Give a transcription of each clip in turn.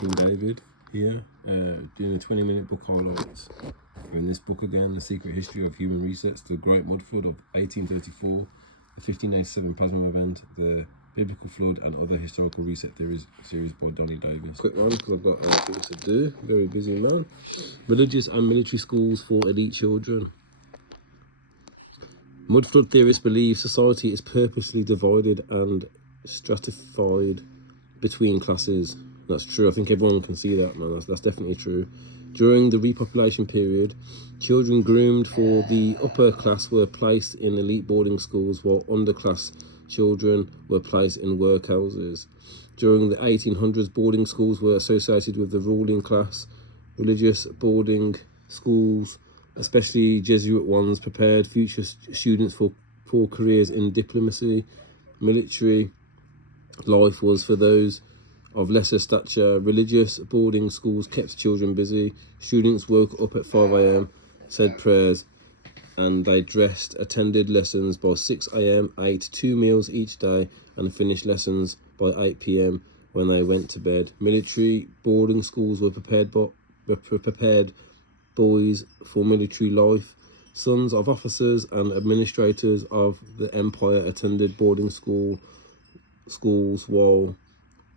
King David here, doing a 20-minute book highlights. We're in this book again, The Secret History of Human Resets, the Great Mud Flood of 1834, the 1587 Plasma Event, the Biblical Flood, and Other Historical Reset Theories series by Donnie Davis. Quick one, because I've got other things to do. Very busy man. Religious and military schools for elite children. Mud flood theorists believe society is purposely divided and stratified between classes. That's true. I think everyone can see that, man. That's definitely true. During the repopulation period, children groomed for the upper class were placed in elite boarding schools, while underclass children were placed in workhouses. During the 1800s, boarding schools were associated with the ruling class. Religious boarding schools, especially Jesuit ones, prepared future students for careers in diplomacy. Military life was for those of lesser stature. Religious boarding schools kept children busy. Students woke up at 5 a.m, said prayers, and they dressed, attended lessons by 6 a.m, ate 2 meals each day, and finished lessons by 8 p.m. when they went to bed. Military boarding schools were prepared boys for military life. Sons of officers and administrators of the empire attended boarding schools, while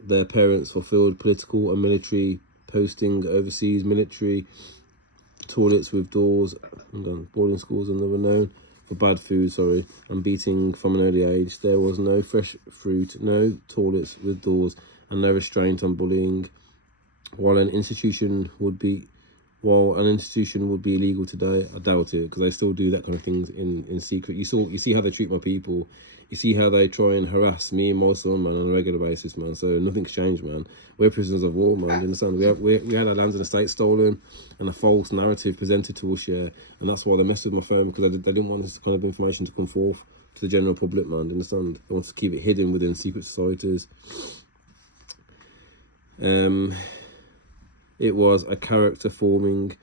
their parents fulfilled political and military posting overseas. Military toilets with doors. Boarding schools, and they were known for bad food, and beating from an early age. There was no fresh fruit, no toilets with doors, and no restraint on bullying. While an institution would be illegal today, I doubt it, because they still do that kind of things in secret. You see how they treat my people. You see how they try and harass me and my son, man, on a regular basis, man. So nothing's changed, man. We're prisoners of war, man. You understand? We had our lands and estates stolen, and a false narrative presented to us, yeah. And that's why they messed with my phone, because they didn't want this kind of information to come forth to the general public, man. You understand? They want to keep it hidden within secret societies. It was a character forming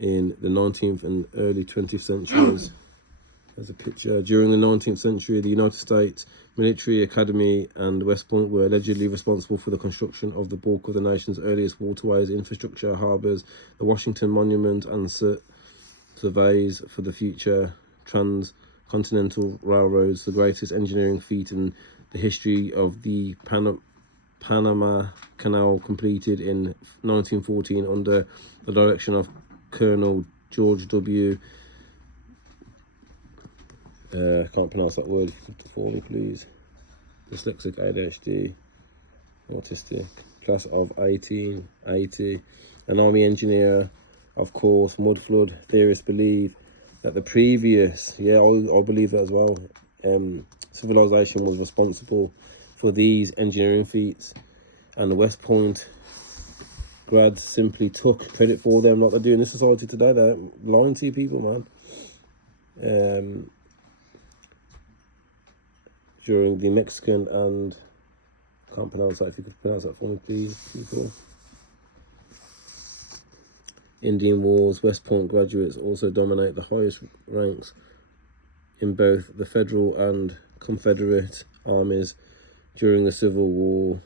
in the 19th and early 20th centuries. There's a picture. During the 19th century, the United States Military Academy and West Point were allegedly responsible for the construction of the bulk of the nation's earliest waterways, infrastructure, harbours, the Washington Monument, and surveys for the future transcontinental railroads, the greatest engineering feat in the history of the Panama Canal, completed in 1914 under the direction of Colonel George W. Can't pronounce that word for me, please. Dyslexic, ADHD, autistic. Class of 1880. An army engineer, of course. Mud flood theorists believe that the previous, I believe that as well, civilization was responsible for these engineering feats, and the West Point grads simply took credit for them, like they do in this society today. They're lying to you people, man. During the Mexican and, can't pronounce that, if you could pronounce that for me, please, people. Indian Wars, West Point graduates also dominate the highest ranks in both the Federal and Confederate armies during the Civil War.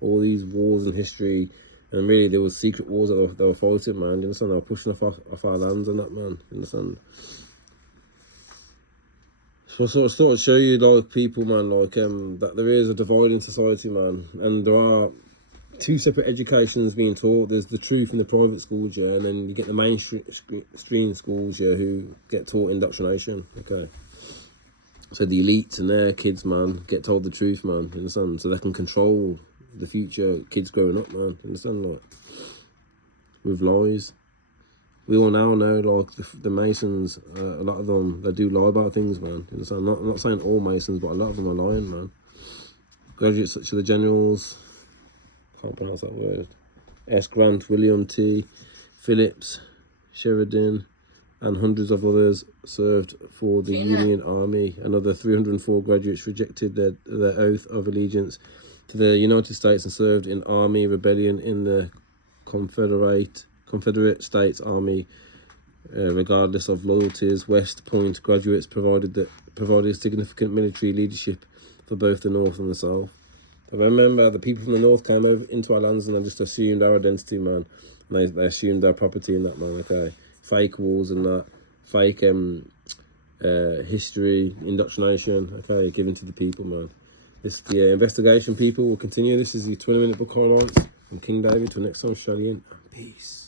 All these wars in history, and really there was secret wars that they were fighting, man. You understand? They were pushing off our lands and that, man. You understand? So I sort of show you, like, people, man, like, that there is a divide in society, man, and there are two separate educations being taught. There's the truth in the private schools, yeah, and then you get the mainstream schools, yeah, who get taught indoctrination, okay? So the elites and their kids, man, get told the truth, man, you understand? So they can control the future kids growing up, man, you understand? Like, with lies. We all now know, like, the Masons, a lot of them, they do lie about things, man, you understand? I'm not saying all Masons, but a lot of them are lying, man. Graduates such as the generals, can't pronounce that word, S. Grant, William T. Phillips, Sheridan, and hundreds of others served for the Union Army. Another 304 graduates rejected their oath of allegiance to the United States and served in army rebellion in the Confederate States Army. Regardless of loyalties, West Point graduates provided significant military leadership for both the North and the South. I remember the people from the north came over into our lands and they just assumed our identity, man. And they assumed our property and that, man. Okay, fake wars and that, fake history indoctrination. Okay, given to the people, man. The investigation, people, will continue. This is the 20-minute book highlights from King David. Till next time, Shally, and peace.